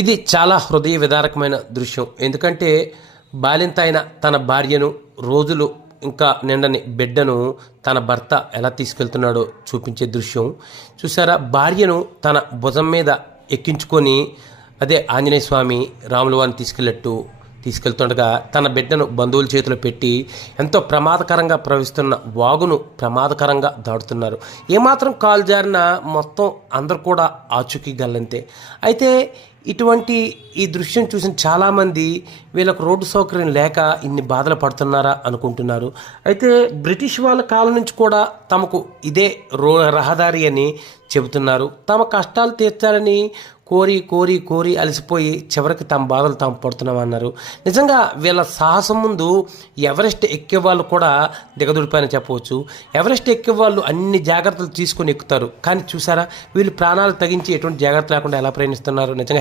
ఇది చాలా హృదయ విదారకమైన దృశ్యం. ఎందుకంటే బాలింత అయిన తన భార్యను, రోజులు ఇంకా నిండని బిడ్డను తన భర్త ఎలా తీసుకెళ్తున్నాడో చూపించే దృశ్యం చూసారా. భార్యను తన భుజం మీద ఎక్కించుకొని అదే ఆంజనేయ స్వామి రాముల వారిని తీసుకెళ్తుండగా తన బిడ్డను బంధువుల చేతిలో పెట్టి ఎంతో ప్రమాదకరంగా ప్రవహిస్తున్న వాగును ప్రమాదకరంగా దాటుతున్నారు. ఏమాత్రం కాలు జారిన మొత్తం అందరు కూడా ఆచూకీ గల్లంతే. అయితే ఇటువంటి ఈ దృశ్యం చూసిన చాలామంది వీళ్ళకు రోడ్డు సౌకర్యం లేక ఇన్ని బాధలు పడుతున్నారా అనుకుంటున్నారు. అయితే బ్రిటిష్ వాళ్ళ కాలం నుంచి కూడా తమకు ఇదే రహదారి అని చెబుతున్నారు. తమ కష్టాలు తీర్చాలని కోరి కోరి కోరి అలసిపోయి చివరికి తమ బాధలు తాము పడుతున్నామన్నారు. నిజంగా వీళ్ళ సాహసం ముందు ఎవరెస్ట్ ఎక్కే వాళ్ళు కూడా దిగదుడిపోయని చెప్పవచ్చు. ఎవరెస్ట్ ఎక్కే వాళ్ళు అన్ని జాగ్రత్తలు తీసుకొని ఎక్కుతారు, కానీ చూసారా వీళ్ళు ప్రాణాలు తగ్గించి ఎటువంటి జాగ్రత్త లేకుండా ఎలా ప్రయాణిస్తున్నారు. నిజంగా